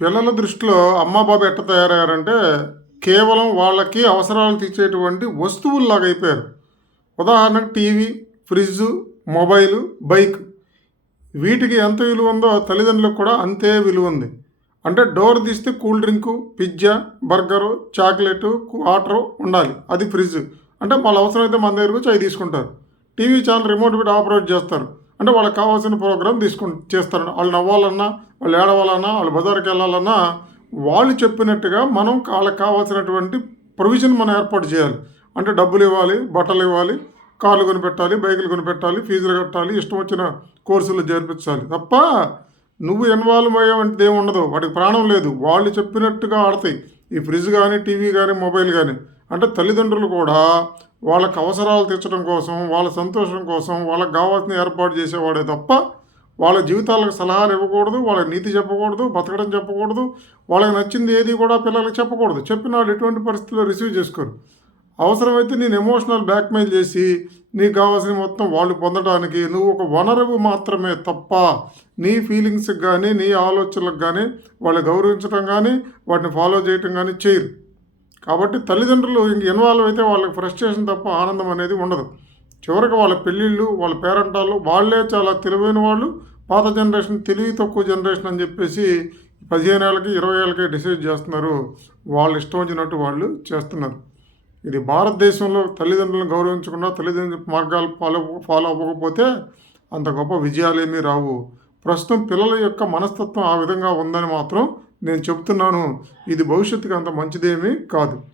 పిల్లల దృష్టిలో అమ్మా బాబు ఎట్ట తయారయ్యారంటే కేవలం వాళ్ళకి అవసరాలు తీర్చేటువంటి వస్తువుల్లాగా అయిపోయారు. ఉదాహరణకు టీవీ, ఫ్రిడ్జు, మొబైలు, బైక్. వీటికి ఎంత విలువ ఉందో తల్లిదండ్రులకు కూడా అంతే విలువ ఉంది. అంటే డోర్ తీస్తే cool drink, pizza, burger, chocolate, water ఉండాలి. అది ఫ్రిడ్జ్. అంటే వాళ్ళ అవసరమైతే మన దగ్గరకు వచ్చి అవి తీసుకుంటారు. టీవీ ఛానల్ రిమోట్ పెట్టి ఆపరేట్ చేస్తారు. అంటే వాళ్ళకి కావాల్సిన ప్రోగ్రామ్ చేస్తారు. వాళ్ళు నవ్వాలన్నా, వాళ్ళు ఏడవాలన్నా, వాళ్ళు బజార్కి వెళ్ళాలన్నా వాళ్ళు చెప్పినట్టుగా మనం వాళ్ళకి కావాల్సినటువంటి ప్రొవిజన్ మనం ఏర్పాటు చేయాలి. అంటే డబ్బులు ఇవ్వాలి, బట్టలు ఇవ్వాలి, కార్లు కొనిపెట్టాలి, బైకులు కొనిపెట్టాలి, ఫీజులు కట్టాలి, ఇష్టం వచ్చిన కోర్సులు చేర్పించాలి తప్ప నువ్వు ఇన్వాల్వ్ అయ్యేవంటిది ఏమి ఉండదు. వాటికి ప్రాణం లేదు. వాళ్ళు చెప్పినట్టుగా ఆడతాయి ఈ ఫ్రిడ్జ్ కానీ, టీవీ కానీ, మొబైల్ కానీ. అంటే తల్లిదండ్రులు కూడా వాళ్ళకి అవసరాలు తీర్చడం కోసం, వాళ్ళ సంతోషం కోసం వాళ్ళకి కావాల్సిన ఏర్పాటు చేసేవాడే తప్ప వాళ్ళ జీవితాలకు సలహాలు ఇవ్వకూడదు, వాళ్ళకి నీతి చెప్పకూడదు, బతకడం చెప్పకూడదు, వాళ్ళకి నచ్చింది ఏది కూడా పిల్లలకి చెప్పకూడదు. చెప్పిన వాళ్ళు ఎటువంటి పరిస్థితుల్లో రిసీవ్ చేసుకోరు. అవసరమైతే నేను ఎమోషనల్ బ్లాక్మెయిల్ చేసి నీకు కావాల్సిన మొత్తం వాళ్ళు పొందడానికి నువ్వు ఒక వనరువు మాత్రమే తప్ప నీ ఫీలింగ్స్కి కానీ, నీ ఆలోచనలకు కానీ వాళ్ళు గౌరవించడం కానీ, వాటిని ఫాలో చేయటం కానీ చేయరు. కాబట్టి తల్లిదండ్రులు ఇంక ఇన్వాల్వ్ అయితే వాళ్ళకి ఫ్రస్ట్రేషన్ తప్ప ఆనందం అనేది ఉండదు. చివరికి వాళ్ళ పెళ్ళిళ్ళు, వాళ్ళ పేరెంటాలు వాళ్ళే చాలా తెలివైన వాళ్ళు. పాత జనరేషన్ తెలివి తక్కువ జనరేషన్ అని చెప్పేసి 15 ఏళ్ళకి 20 ఏళ్ళకే డిసైడ్ చేస్తున్నారు. వాళ్ళు ఇష్టం వచ్చినట్టు వాళ్ళు చేస్తున్నారు. ఇది భారతదేశంలో తల్లిదండ్రులను గౌరవించకుండా తల్లిదండ్రుల మార్గాలు ఫాలో అవ్వకపోతే అంత గొప్ప విజయాలేమీ రావు. ప్రస్తుతం పిల్లల యొక్క మనస్తత్వం ఆ విధంగా ఉందని మాత్రం నేను చెప్తున్నాను. ఇది భవిష్యత్తుకి అంత మంచిదేమీ కాదు.